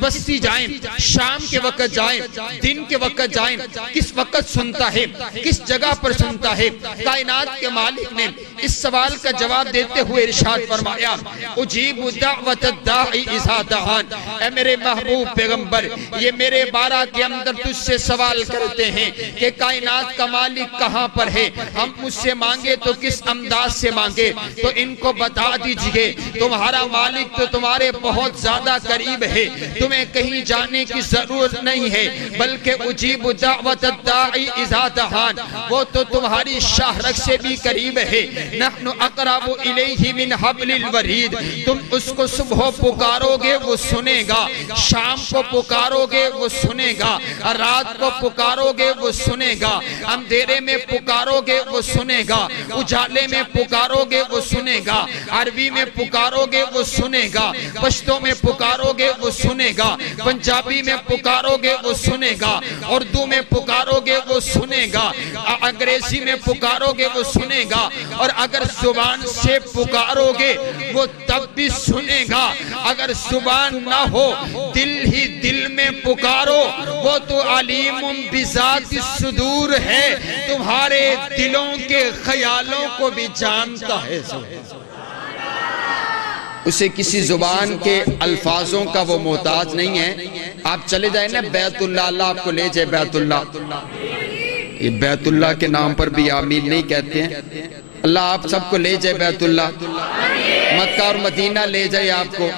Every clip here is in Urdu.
بستی جائیں، شام کے وقت جائیں، دن کے وقت جائیں، کس وقت سنتا ہے، کس جگہ پر سنتا ہے؟ کائنات کے مالک نے اس سوال کا جواب دیتے ہوئے ارشاد فرمایا اجیب دعوت الداعی اذا دعان۔ اے میرے محبوب پیغمبر، یہ میرے بارہ کے اندر تجھ سے سوال کرتے ہیں کہ کائنات کا مالک کہاں پر ہے، ہم مجھ سے مانگے تو کس انداز سے مانگے؟ تو ان کو بتا دیجئے تمہارا مالک تو تمہارے بہت زیادہ قریب ہے، تمہیں کہیں جانے کی ضرورت نہیں ہے، بلکہ اجیب دعوت الداعی اذا دعان، وہ تو تمہاری شاہ رگ سے بھی قریب ہے۔ نحن اقرب الیہ من حبل الورید، تم اس کو صبح پکارو گے وہ سنے گا، شام کو پکارو گے وہ سنے گا، رات کو پکارو گے وہ سنے گا، اندھیرے میں پکارو گے وہ سنے گا، اجالے میں پکارو گے وہ سنے گا، عربی میں پکارو گے وہ سنے گا، پشتو میں پکارو گے وہ سنے گا، پنجابی میں پکارو گے وہ سنے گا، اردو میں پکارو گے وہ سنے گا، انگریزی میں پکارو گے وہ سنے گا، اور اگر زبان سے پکارو گے وہ تب بھی سنے گا، اگر زبان نہ ہو دل ہی دل میں پکارو وہ تو علیم بذات الصدور ہے، تمہارے دلوں کے خیالوں کو بھی جانتا ہے۔ اسے کسی زبان کے الفاظوں کا وہ محتاج نہیں ہے۔ آپ چلے جائیں نا بیت اللہ، اللہ آپ کو لے جائے بیت اللہ، یہ بیت اللہ کے نام پر بھی آمین نہیں کہتے ہیں، اللہ آپ سب کو لے جائے بیت اللہ، مکہ اور مدینہ لے جائے آپ کو،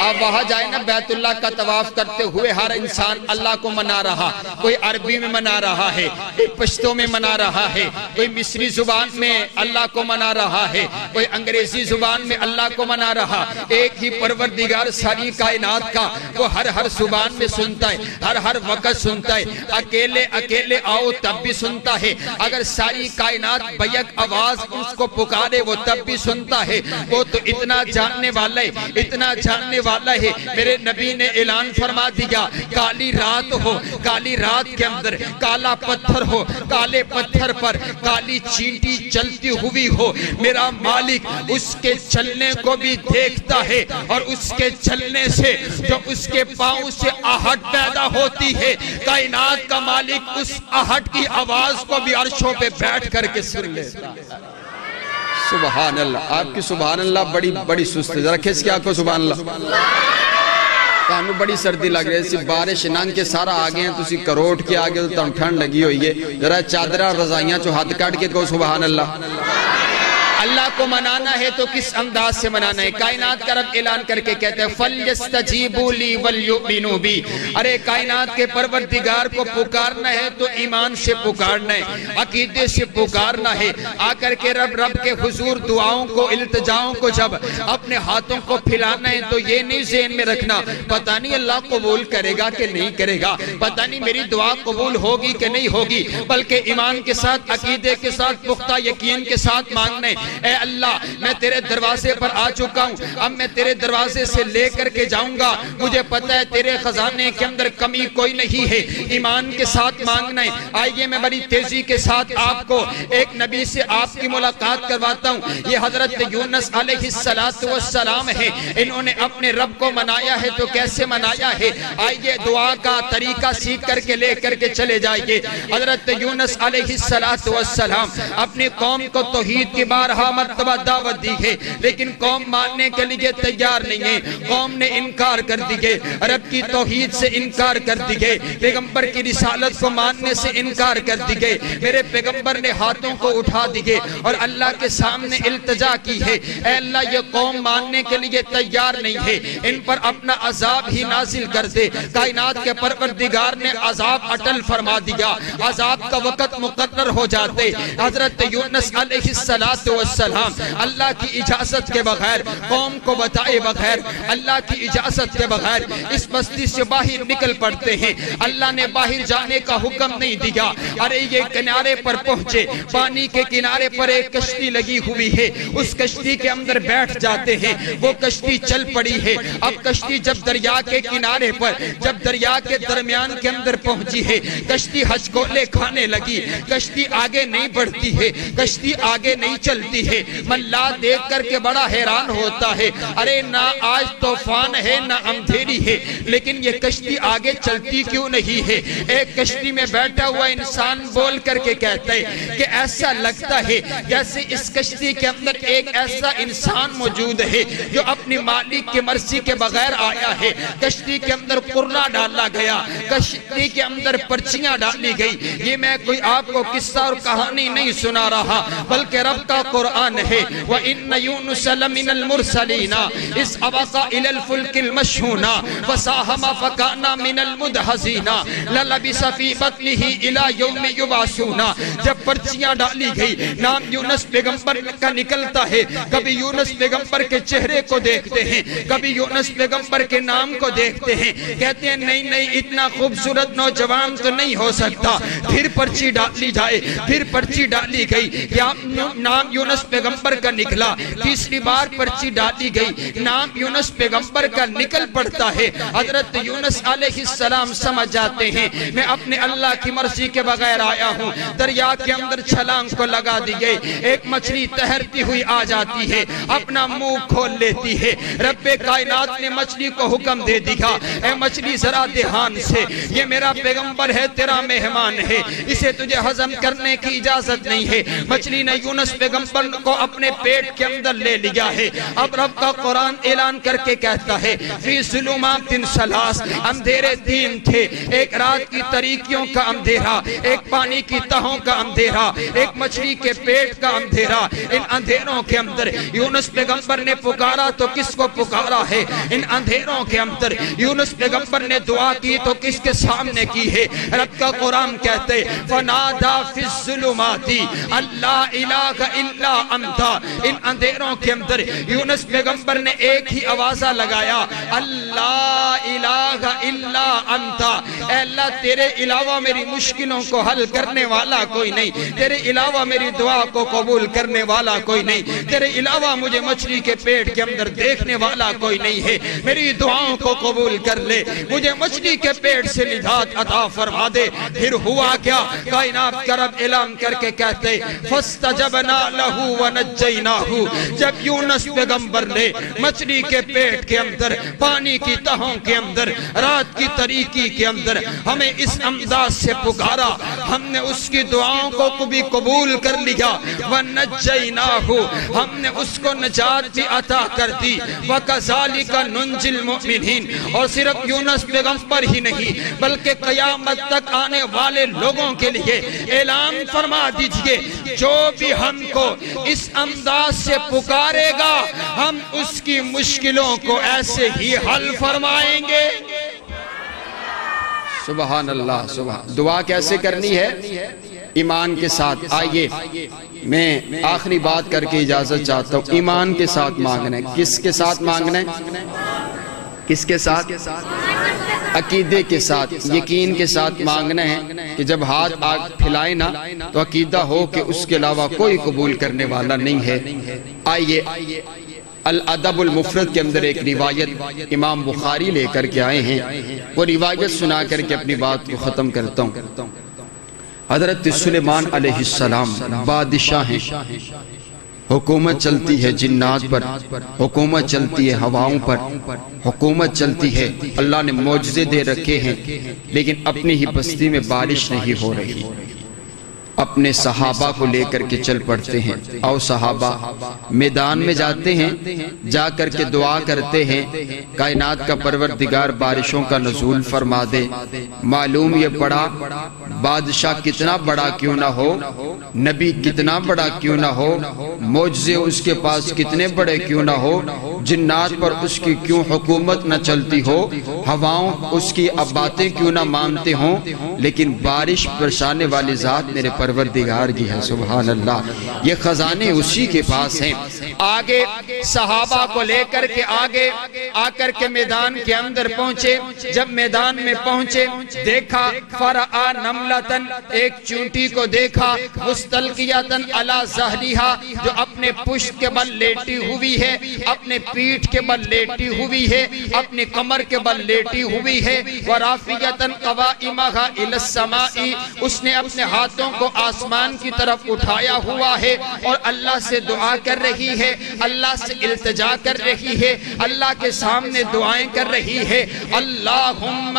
آپ وہاں جائیں نا بیت اللہ کا طواف کرتے ہوئے ہر انسان اللہ کو منا رہا، کوئی عربی میں منا رہا ہے، کوئی پشتو میں منا رہا ہے، کوئی مصری زبان میں اللہ کو منا رہا ہے، کوئی انگریزی زبان میں اللہ کو منا رہا، ایک ہی پروردگار ساری کائنات کا وہ ہر زبان میں سنتا ہے، ہر وقت سنتا ہے، اکیلے اکیلے آؤ تب بھی سنتا ہے، اگر ساری کائنات بیک آواز اس کو پکارے وہ تب بھی سنتا ہے، وہ تو اتنا جاننے والا ہے، اتنا جاننے والا ہے۔ میرے نبی نے اعلان فرما دیا کالی رات ہو، کالی رات کے اندر کالا پتھر ہو، کالے پتھر پر کالی چینٹی چلتی ہوئی ہو، میرا مالک اس کے چلنے کو بھی دیکھتا ہے، اور اس کے چلنے سے جو اس کے پاؤں سے آہٹ پیدا ہوتی ہے، کائنات کا مالک اس آہٹ کی آواز کو بھی عرشوں پہ بیٹھ کر کے سن لیتا ہے۔ سبحان اللہ، آپ کی سبحان اللہ بڑی سست ہے، ذرا کھس کے آپ کو سبحان اللہ، کانو بڑی سردی لگ رہی ہے، اسی بارش ننگ کے سارا آگے ہیں، تسی کروٹ کے آگے تو ٹھنڈ لگی ہوئی ہے، ذرا چادرہ رضائیاں چو ہاتھ کاٹ کے کہو سبحان اللہ۔ اللہ کو منانا ہے تو کس انداز سے منانا ہے؟ کائنات کا رب اعلان کر کے کہتے ہیں فَلْيَسْتَجِيبُوا لِي وَلْيُؤْمِنُوا بِي، ارے کائنات کے پروردگار کو پکارنا ہے تو ایمان سے پکارنا ہے، عقیدے سے پکارنا ہے، آ کر کے رب کے حضور دعاؤں کو التجاؤں کو جب اپنے ہاتھوں کو پھیلانا ہے تو یہ نہیں ذہن میں رکھنا پتہ نہیں اللہ قبول کرے گا کہ نہیں کرے گا، پتہ نہیں میری دعا قبول ہوگی کہ نہیں ہوگی، بلکہ ایمان کے ساتھ، عقیدے کے ساتھ، پختہ یقین کے ساتھ مانگنا ہے۔ اے اللہ میں تیرے دروازے پر آ چکا ہوں، اب میں تیرے دروازے سے لے کر کے جاؤں گا، مجھے پتہ ہے تیرے خزانے کے اندر کمی کوئی نہیں ہے، ایمان کے ساتھ مانگنا ہے۔ آئیے میں بڑی تیزی کے ساتھ آپ کو ایک نبی سے آپ کی ملاقات کرواتا ہوں، یہ حضرت یونس علیہ السلام ہے، انہوں نے اپنے رب کو منایا ہے تو کیسے منایا ہے؟ آئیے دعا کا طریقہ سیکھ کر کے لے کر کے چلے جائیے۔ حضرت یونس علیہ السلام اپنی قوم کو توحید کی بارہا مرتبہ دعوت دی ہے، لیکن قوم ماننے کے لیے تیار نہیں ہے، قوم نے انکار کر دیے، رب کی توحید سے انکار کر دیے، پیغمبر کی رسالت کو ماننے سے انکار کر دیے، میرے پیغمبر نے ہاتھوں کو اٹھا دیے اور اللہ کے سامنے التجا کی ہے، اے اللہ یہ قوم ماننے کے لیے تیار نہیں ہے، ان پر اپنا عذاب ہی نازل کر دے۔ کائنات کے پروردگار نے عذاب اٹل فرما دیا، عذاب کا وقت مقرر ہو جاتے۔ حضرت یونس علیہ السلام اللہ کی اجازت کے بغیر، قوم کو بتائے بغیر، اللہ کی اجازت کے بغیر اس بستی سے باہر نکل پڑتے ہیں۔ اللہ نے باہر جانے کا حکم نہیں دیا، ارے یہ کنارے پر پہنچے، پانی کے کنارے پر ایک کشتی لگی ہوئی ہے، اس کشتی کے اندر بیٹھ جاتے ہیں، وہ کشتی چل پڑی ہے۔ اب کشتی جب دریا کے کنارے پر، جب دریا کے درمیان کے اندر پہنچی ہے، کشتی ہچکولے کھانے لگی، کشتی آگے نہیں بڑھتی ہے، کشتی آگے نہیں چلتی چلتی ہے، ملا دیکھ کر کے بڑا حیران ہوتا ہے، ارے نہ آج طوفان ہے نہ اندھیری ہے، لیکن یہ کشتی آگے چلتی کیوں نہیں ہے؟ ایک کشتی میں بیٹھا ہوا انسان بول کر کے کہتا ہے کہ ایسا لگتا ہے جیسے اس کشتی کے اندر ایک ایسا انسان موجود ہے جو اپنی مالک کی مرضی کے بغیر آیا ہے۔ کشتی کے اندر قرہ ڈالا گیا، کشتی کے اندر پرچیاں ڈالی گئی۔ یہ میں کوئی آپ کو قصہ اور کہانی نہیں سنا رہا، بلکہ رب کا قرآن ہے۔ وَإِنَّ يُونُسَ لَمِنَ الْمُرْسَلِينَ إِذْ أَبَقَ إِلَى الْفُلْكِ الْمَشْحُونَ فَسَاهَمَ فَكَانَ مِنَ الْمُدْحَضِينَ لَلَبِثَ فِي بَطْنِهِ إِلَى يَوْمِ يُبْعَثُونَ۔ جب پرچیاں ڈالی گئی، نام یونس پیغمبر کا نکلتا ہے، کبھی یونس پیغمبر کے چہرے کو دیکھتے ہیں، کبھی یونس پیغمبر کے نام کو دیکھتے ہیں، کہتے ہیں نہیں نہیں اتنا خوبصورت نوجوان تو نہیں ہو سکتا۔ پھر پرچی ڈالی جائے، پھر پرچی ڈالی گئی، نام یونس پیغمبر کا نکلا، تیسری بار پرچی ڈالی گئی، نام یونس پیغمبر کا نکل پڑتا ہے۔ حضرت یونس علیہ السلام سمجھ جاتے ہیں میں اپنے اللہ کی مرضی کے بغیر آیا ہوں۔ دریا کے اندر چھلانگ کو لگا دیئے، ایک مچھلی تہرتی ہوئی آ جاتی ہے، اپنا منہ کھول لیتی ہے۔ رب کائنات نے مچھلی کو حکم دے دیا، اے مچھلی ذرا دھیان سے، یہ میرا پیغمبر ہے، تیرا مہمان ہے، اسے تجھے ہضم کرنے کی اجازت نہیں ہے۔ مچھلی نے یونس پیغمبر کو اپنے پیٹ کے اندر لے لیا ہے۔ اب رب کا قرآن اعلان کر کے کہتا ہے فی ظلمات ثلاث، اندھیرے تین تھے، ایک رات کی تاریکیوں کا اندھیرا، ایک پانی کی تہوں کا اندھیرا، ایک مچھلی کے پیٹ کا اندھیرا۔ ان اندھیروں کے اندر یونس پیغمبر نے پکارا تو کس کو پکارا ہے؟ ان اندھیروں کے اندر یونس پیغمبر نے دعا کی تو کس کے سامنے کی ہے؟ رب کا قرآن کہتے فنادا فی الظلمات اللہ الہ الا انت۔ ان اندھیروں کے اندر یونس پیغمبر نے ایک ہی آوازہ لگایا، اللہ الہ الا انت، اے اللہ تیرے علاوہ میری مشکلوں کو حل کرنے والا کوئی نہیں، تیرے علاوہ میری دعا کو قبول کرنے والا کوئی نہیں، تیرے علاوہ مجھے مچھلی کے پیٹ کے اندر دیکھنے والا کوئی نہیں ہے، میری دعاؤں کو قبول کر لے، مجھے مچھلی کے پیٹ سے نجات عطا فرما دے۔ پھر ہوا کیا؟ کائنات کا رب اعلان کر کے کہتے فَاسْتَجَبْنَا لَهُ وَنَجَّيْنَاهُ۔ جب یونس پیغمبر نے مچھلی کے پیٹ کے اندر، پانی کی تہوں کے اندر، رات کی تاریکی کے اندر ہمیں اس انداز سے پکارا، ہم نے اس کی دعاؤں کو بھی قبول کر لیا، وَنَجَّيْنَاهُ، ہم نے اس کو نجات بھی عطا کر دی، وَكَذَلِكَ نُنْجِ الْمُؤْمِنِينَ۔ اور صرف یونس پیغمبر ہی نہیں بلکہ قیامت تک آنے والے لوگوں کے لیے اعلان فرما دیجئے جو بھی ہم کو اس انداز سے پکارے گا ہم اس کی مشکلوں کو ایسے ہی حل فرمائیں گے۔ سبحان اللہ، سبحان۔ دعا کیسے کرنی ہے؟ ایمان کے ساتھ۔ آئیے میں آخری بات کر کے اجازت چاہتا ہوں، ایمان کے ساتھ مانگنا ہے۔ کس کے ساتھ مانگنا ہے؟ کس کے ساتھ؟ عقیدے کے ساتھ، یقین کے ساتھ مانگنا ہے کہ جب ہاتھ آگ پھیلائے نا تو عقیدہ ہو کہ اس کے علاوہ کوئی قبول کرنے والا نہیں ہے۔ آئیے الادب المفرد کے اندر ایک روایت امام بخاری لے کر کے آئے ہیں، وہ روایت سنا کر کے اپنی بات کو ختم کرتا ہوں۔ حضرت سلیمان علیہ السلام بادشاہ ہیں، حکومت چلتی ہے جنات پر، حکومت چلتی ہے ہواؤں پر، حکومت چلتی ہے، اللہ نے معجزے دے رکھے ہیں، لیکن اپنی ہی بستی میں بارش نہیں ہو رہی۔ اپنے صحابہ کو لے کر کے چل پڑتے ہیں، او صحابہ میدان میں جاتے ہیں، جا کر کے دعا کرتے ہیں کائنات کا پروردگار بارشوں کا نزول فرما دے۔ معلوم یہ پڑا بادشاہ کتنا بڑا کیوں نہ ہو، نبی کتنا بڑا کیوں نہ ہو، معجزے اس کے پاس کتنے بڑے کیوں نہ ہو، جنات پر اس کی کیوں حکومت نہ چلتی ہو، ہواؤں اس کی اب باتیں کیوں نہ مانتے ہوں، لیکن بارش برسانے والی ذات میرے پروردگار کی ہے۔ سبحان اللہ، یہ خزانے اسی کے پاس ہیں۔ آگے صحابہ کو لے کر کے آگے آ کر کے میدان کے اندر پہنچے، جب میدان میں پہنچے دیکھا فرآ نملتن، ایک چونٹی کو دیکھا، مستلقیتن علی ظہریہا، جو اپنے پشت کے بل لیٹی ہوئی ہے، اپنے پیٹھ کے بل لیٹی ہوئی ہے، اپنے کمر کے بل لیٹی ہوئی ہے، ورافیتن قوائمہا الی السماء، اس نے اپنے ہاتھوں کو آسمان کی طرف اٹھایا ہوا ہے اور اللہ سے دعا کر رہی ہے، اللہ سے التجا کر رہی ہے، اللہ کے سامنے دعائیں کر رہی ہے۔ اللہم